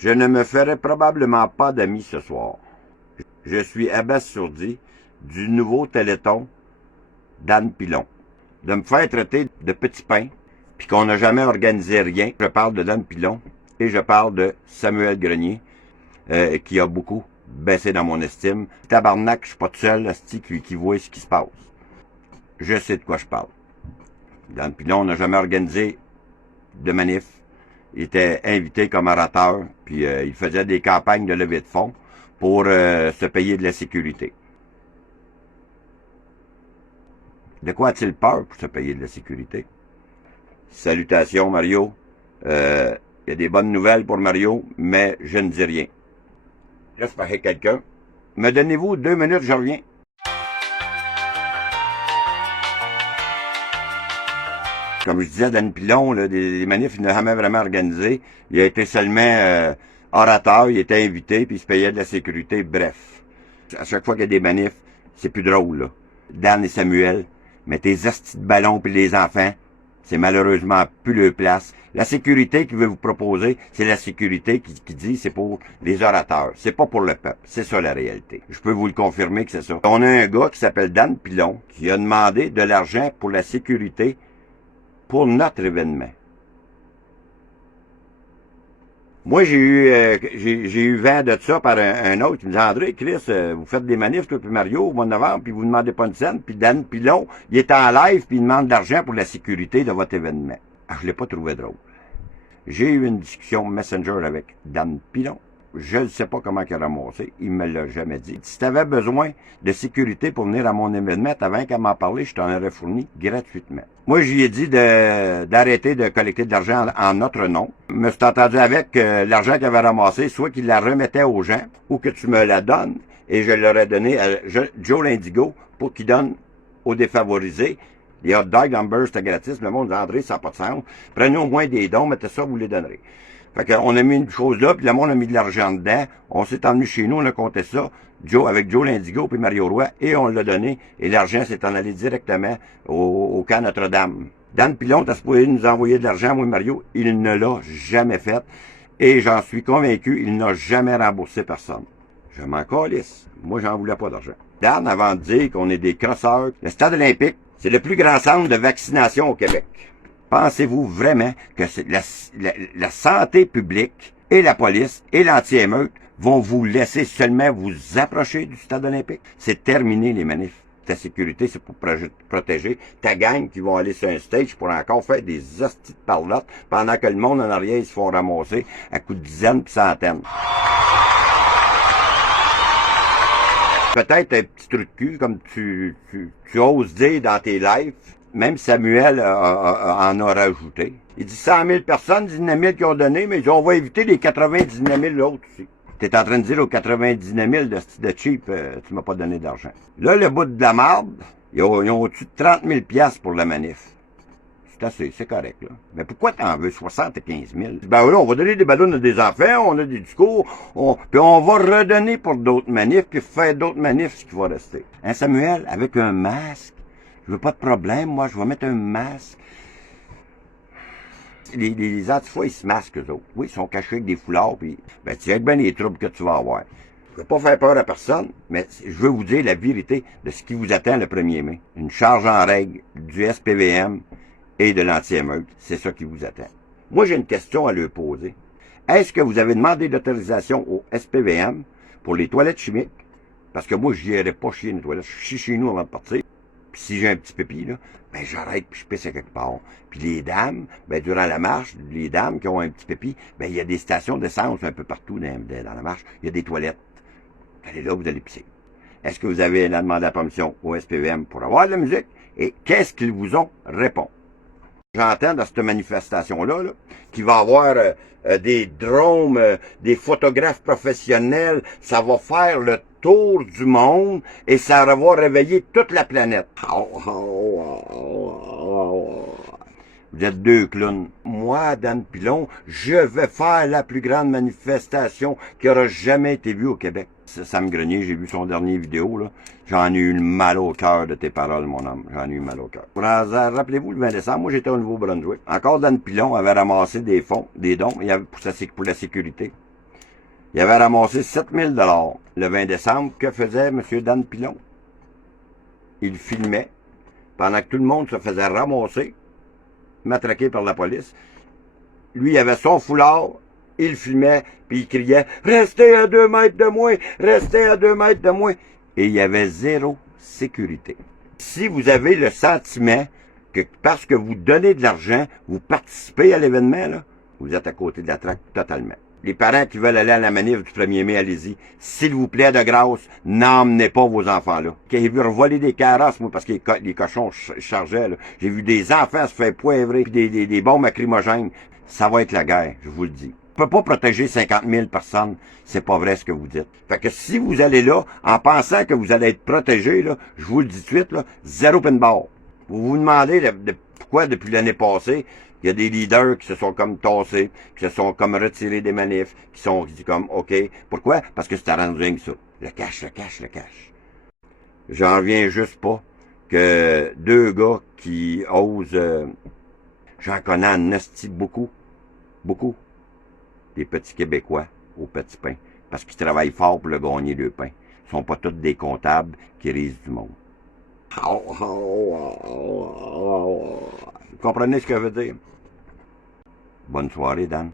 Je ne me ferai probablement pas d'amis ce soir. Je suis abasourdi du nouveau Téléthon d'Anne Pilon. De me faire traiter de petit pain, puis qu'on n'a jamais organisé rien. Je parle de Dan Pilon et je parle de Samuel Grenier, qui a beaucoup baissé dans mon estime. Tabarnak, je suis pas tout seul, asti, qui voit ce qui se passe. Je sais de quoi je parle. Dan Pilon n'a jamais organisé de manif. Il était invité comme orateur, puis il faisait des campagnes de levée de fonds pour se payer de la sécurité. De quoi a-t-il peur pour se payer de la sécurité? Salutations, Mario. Il y a des bonnes nouvelles pour Mario, mais je ne dis rien. J'espère quelqu'un. Me donnez-vous 2 minutes, je reviens. Comme je disais, Dan Pilon, là, des manifs, il n'a jamais vraiment organisé. Il a été seulement orateur, il était invité, puis il se payait de la sécurité. Bref, à chaque fois qu'il y a des manifs, c'est plus drôle, là. Dan et Samuel, mais tes astis de ballons puis les enfants, c'est malheureusement plus leur place. La sécurité qu'il veut vous proposer, c'est la sécurité qui dit c'est pour les orateurs. C'est pas pour le peuple. C'est ça la réalité. Je peux vous le confirmer que c'est ça. On a un gars qui s'appelle Dan Pilon qui a demandé de l'argent pour la sécurité pour notre événement. Moi, j'ai eu vent de ça par un autre qui me disait, André, Chris, vous faites des manifs, toi puis Mario, au mois de novembre, puis vous ne demandez pas une scène, puis Dan Pilon, il est en live, puis il demande de l'argent pour la sécurité de votre événement. Ah, je l'ai pas trouvé drôle. J'ai eu une discussion Messenger avec Dan Pilon. Je ne sais pas comment il a ramassé, il me l'a jamais dit. Si tu avais besoin de sécurité pour venir à mon événement, tu avais qu'à m'en parler, je t'en aurais fourni gratuitement. Moi, je lui ai dit d'arrêter de collecter de l'argent en notre nom. Je me suis entendu avec l'argent qu'il avait ramassé, soit qu'il la remettait aux gens, ou que tu me la donnes, et je l'aurais donné à Joe l'Indigo pour qu'il donne aux défavorisés. Les hot dogs, hamburgers, c'était gratis. Le monde dit, André, ça n'a pas de sens. Prenez au moins des dons, mettez ça, vous les donnerez. Fait qu'on a mis une chose là, puis le monde a mis de l'argent dedans. On s'est emmené chez nous, on a compté ça, avec Joe l'Indigo puis Mario Roy, et on l'a donné. Et l'argent s'est en allé directement au camp Notre-Dame. Dan Pilon, t'as supposé nous envoyer de l'argent, moi Mario, il ne l'a jamais fait. Et j'en suis convaincu, il n'a jamais remboursé personne. Je m'en calisse. Moi, j'en voulais pas d'argent. Dan, avant de dire qu'on est des crosseurs, le stade olympique, c'est le plus grand centre de vaccination au Québec. Pensez-vous vraiment que la santé publique et la police et l'anti-émeute vont vous laisser seulement vous approcher du stade olympique? C'est terminé les manifs. Ta sécurité, c'est pour protéger ta gang qui vont aller sur un stage pour encore faire des hosties de parlotte pendant que le monde en arrière ils se font ramasser à coups de dizaines pis centaines. Peut-être un petit truc de cul, comme tu oses dire dans tes lives. Même Samuel en a rajouté. Il dit 100 000 personnes, 19 000 qui ont donné, mais on va éviter les 99 000 autres aussi. T'es en train de dire aux 99 000 de cheap, tu m'as pas donné d'argent. Là, le bout de la marde, ils ont au-dessus de 30 000 $ pour la manif. C'est assez, c'est correct, là. Mais pourquoi t'en veux 75 000? Ben là, on va donner des ballons à des enfants, on a des discours, puis on va redonner pour d'autres manifs, puis faire d'autres manifs, ce qui va rester. Hein, Samuel, avec un masque, je veux pas de problème, moi, je vais mettre un masque. Les antifas, ils se masquent, eux autres. Oui, ils sont cachés avec des foulards, puis ben, tu sais bien les troubles que tu vas avoir. Je veux pas faire peur à personne, mais je veux vous dire la vérité de ce qui vous attend le 1er mai. Une charge en règle du SPVM et de l'anti-émeute. C'est ça qui vous attend. Moi, j'ai une question à leur poser. Est-ce que vous avez demandé l'autorisation au SPVM pour les toilettes chimiques? Parce que moi, je n'irai pas chier les toilettes. Je chie chez nous avant de partir. Puis si j'ai un petit pépi, là, ben j'arrête puis je pisse à quelque part. Puis les dames, ben durant la marche, les dames qui ont un petit pépi, ben il y a des stations d'essence un peu partout dans la marche. Il y a des toilettes. Allez là, vous allez pisser. Est-ce que vous avez demandé la permission au SPVM pour avoir de la musique? Et qu'est-ce qu'ils vous ont répondu? J'entends dans cette manifestation-là qu'il va y avoir des drones, des photographes professionnels, ça va faire le tour du monde et ça va réveiller toute la planète. Vous êtes deux clowns. Moi, Dan Pilon, je vais faire la plus grande manifestation qui aura jamais été vue au Québec. Sam Grenier, j'ai vu son dernier vidéo, là. J'en ai eu le mal au cœur de tes paroles, mon homme. J'en ai eu mal au cœur. Rappelez-vous, le 20 décembre, moi, j'étais au Nouveau-Brunswick. Encore Dan Pilon avait ramassé des fonds, des dons, pour la sécurité. Il avait ramassé 7000 $ le 20 décembre. Que faisait M. Dan Pilon? Il filmait pendant que tout le monde se faisait ramasser, matraqué par la police. Lui, il avait son foulard, il filmait, puis il criait « Restez à 2 mètres de moi! Restez à 2 mètres de moi! » Et il y avait zéro sécurité. Si vous avez le sentiment que parce que vous donnez de l'argent, vous participez à l'événement, là, vous êtes à côté de la traque totalement. Les parents qui veulent aller à la manif du 1er mai, allez-y. S'il vous plaît, de grâce, n'emmenez pas vos enfants là. J'ai vu voler des carrosses, moi, parce que les cochons chargeaient, là. J'ai vu des enfants se faire poivrer, puis des bombes lacrymogènes. Ça va être la guerre, je vous le dis. On peut pas protéger 50 000 personnes. C'est pas vrai ce que vous dites. Fait que si vous allez là, en pensant que vous allez être protégé, là, je vous le dis tout de suite, là, zéro pin bar. Vous vous demandez pourquoi depuis l'année passée, il y a des leaders qui se sont comme tassés, qui se sont comme retirés des manifs, qui sont dit comme OK. Pourquoi? Parce que c'est arrangé que ça. Le cash, le cash, le cash. J'en reviens juste pas que 2 gars qui osent, j'en connais en esti beaucoup, des petits Québécois au petit pain, parce qu'ils travaillent fort pour le gagner le pain. Ils sont pas tous des comptables qui risent du monde. Vous comprenez ce que je veux dire? Bonne soirée, Dan.